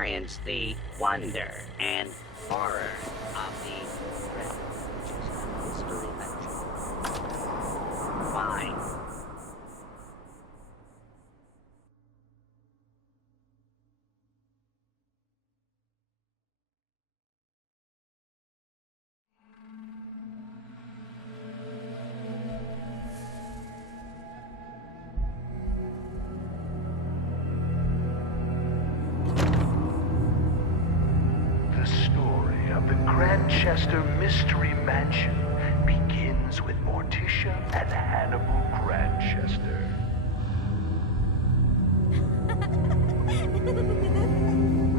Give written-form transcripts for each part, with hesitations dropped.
experience the wonder and horror of the mystery dimension. Fine. Grantchester Mystery Mansion begins with Morticia and Hannibal Grantchester.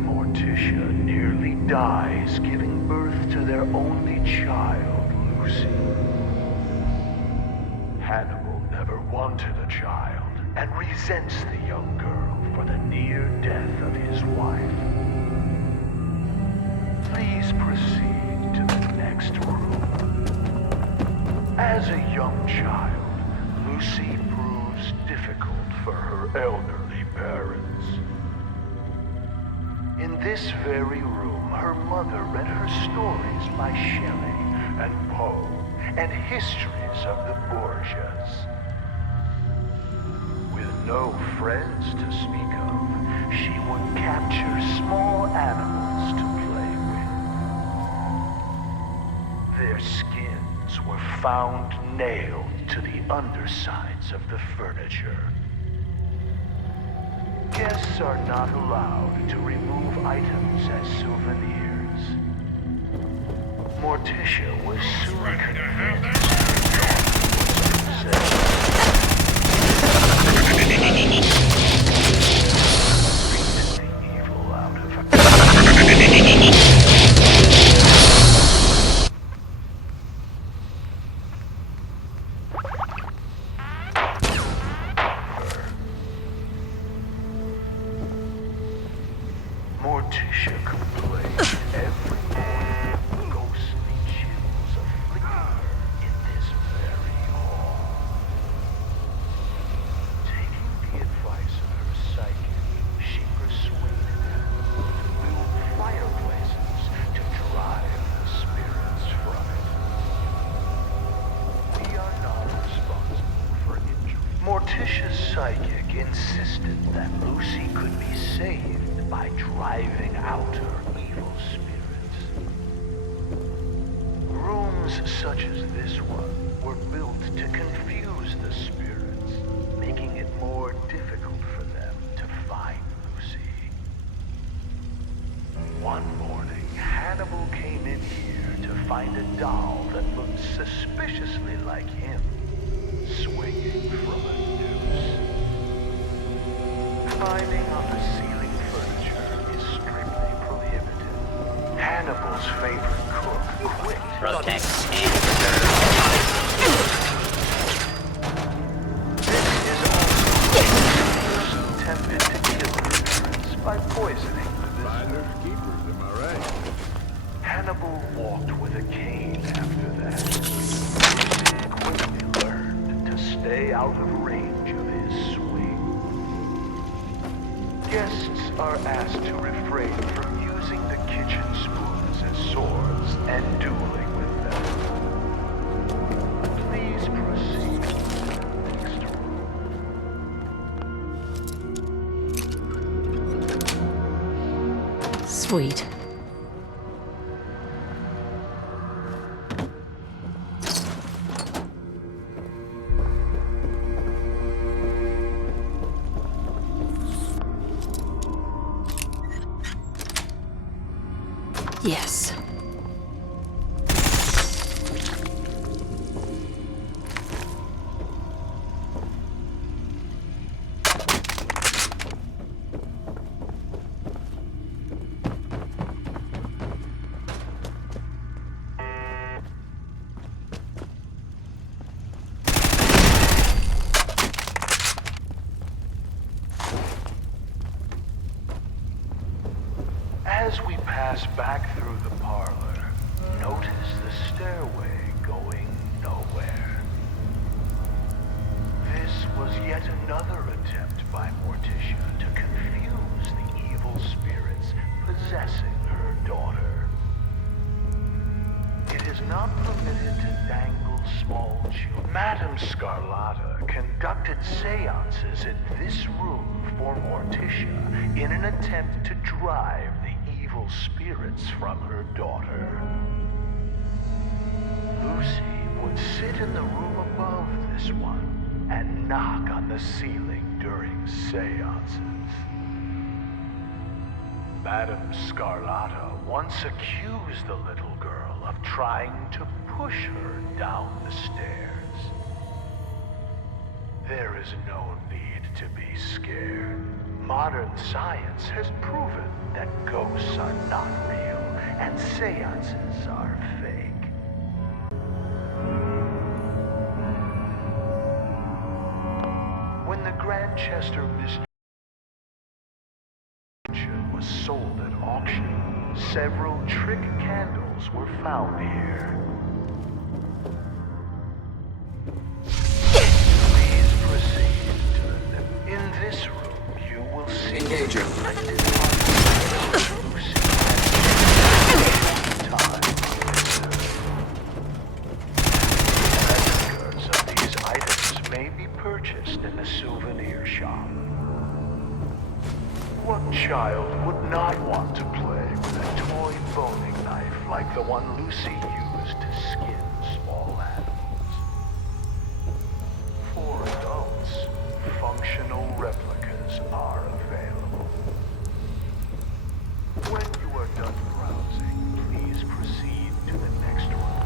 Morticia nearly dies giving birth to their only child, Lucy. Hannibal never wanted a child and resents the young girl for the near death of his wife. Please proceed to the next room. As a young child, Lucy proves difficult for her elderly parents. In this very room, her mother read her stories by Shelley and Poe and histories of the Borgias. With no friends to speak of, she would capture small animals to play with. Their skins were found nailed to the undersides of the furniture. Guests are not allowed to remove items as souvenirs. Morticia was soon convinced the evil out of her. Morticia complained every morning of ghostly chills afflicting her in this very hall. Taking the advice of her psychic, she persuaded him to build fireplaces to drive the spirits from it. We are not responsible for injury. Morticia's psychic insisted that Lucy could be saved by driving out her evil spirits. Rooms such as this one were built to confuse the spirits, making it more difficult for them to find Lucy. One morning, Hannibal came in here to find a doll that looked suspiciously like him, swinging from a noose. Climbing on the ceiling furniture is strictly prohibited. Hannibal's favorite cook quit. Protect This is also the person attempted to kill her parents by poisoning the Finders keepers, am I right? Hannibal walked with a cane after that. He quickly learned to stay out of range of his swing. Guests are asked to refrain from using the kitchen spoons as swords and dueling with them. Please proceed to the next room. Sweet. Yes. As we pass back through the parlor, notice the stairway going nowhere. This was yet another attempt by Morticia to confuse the evil spirits not permitted to dangle small children. Madame Scarlata conducted seances in this room for Morticia in an attempt to drive the evil spirits from her daughter. Lucy would sit in the room above this one and knock on the ceiling during seances. Madame Scarlata once accused the little girl of trying to push her down the stairs. There is no need to be scared. Modern science has proven that ghosts are not real and seances are fake. When the Grantchester Mystery was sold at auction, several trick candles were found here. Please proceed to in this room you will see Engager. Replicas of these items may be purchased in the souvenir shop. What child would not want to play with a toy boning knife like the one Lucy used to skin small animals? For adults, functional replicas are available. When you are done browsing, please proceed to the next room.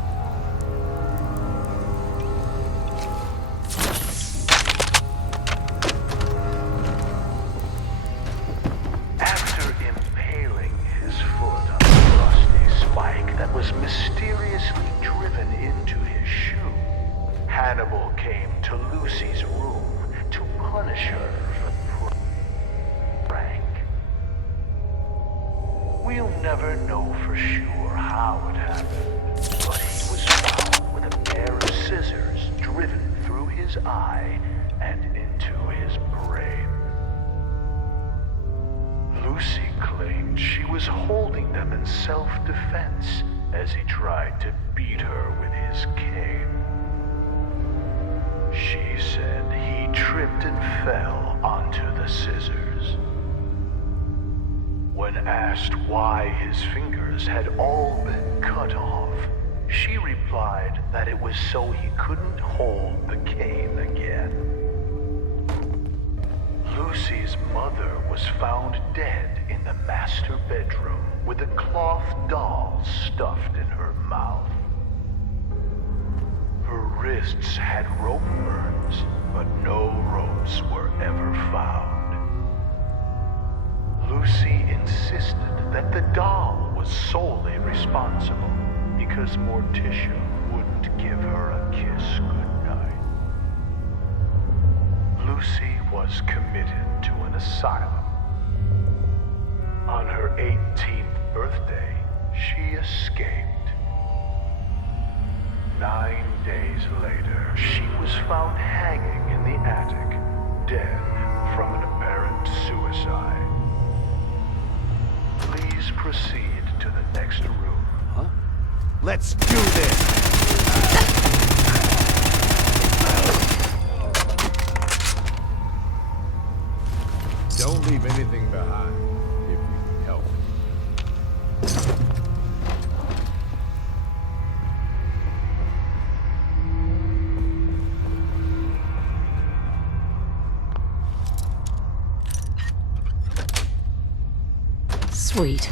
After impaling his foot on a rusty spike that was mysteriously driven into his shoe, Hannibal came to Lucy's room to punish her for the prank. We'll never know for sure how it happened, but he was found with a pair of scissors driven through his eye and into his brain. Lucy claimed she was holding them in self-defense as he tried to beat her with his cane. She said he tripped and fell onto the scissors. When asked why his fingers had all been cut off, she replied that it was so he couldn't hold the cane again. Lucy's mother was found dead in the master bedroom with a cloth doll stuffed in her mouth. Her wrists had rope burns, but no ropes were ever found. Lucy insisted that the doll was solely responsible because Morticia wouldn't give her a kiss goodnight. Lucy was committed to an asylum. On her 18th birthday, she escaped. 9 days later, she was found hanging in the attic, dead from an apparent suicide. Please proceed to the next room. Huh? Let's do this! Don't leave anything behind, if you can help it. Sweet.